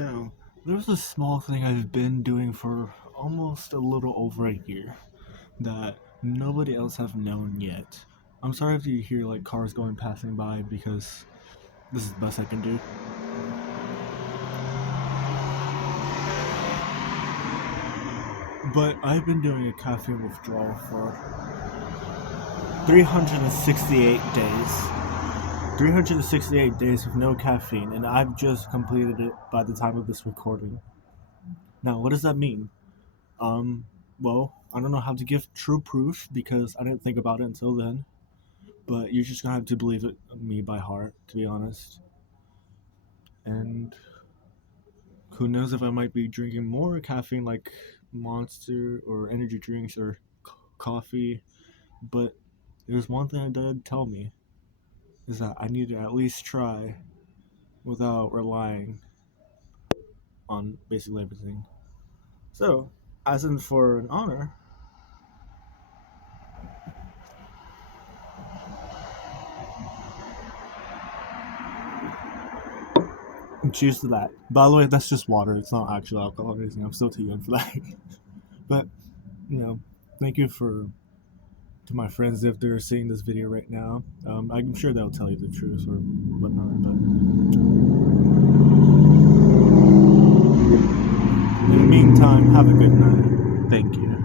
Now, there's a small thing I've been doing for almost a little over a year that nobody else have known yet. I'm sorry if you hear like cars going passing by because this is the best I can do. But I've been doing a caffeine withdrawal for 368 days. 368 days with no caffeine, and I've just completed it by the time of this recording. Now, what does that mean? Well, I don't know how to give true proof because I didn't think about it until then. But you're just gonna have to believe it me by heart, to be honest. And who knows if I might be drinking more caffeine like Monster or energy drinks or coffee. But there's one thing that did tell me is that I need to at least try without relying on basically everything. So, as in for an honor, cheers to that. By the way, that's just water. It's not actual alcohol or anything. I'm still too young for that. But, thank you to my friends if they're seeing this video right now. I'm sure they'll tell you the truth or whatnot. But in the meantime, have a good night. Thank you.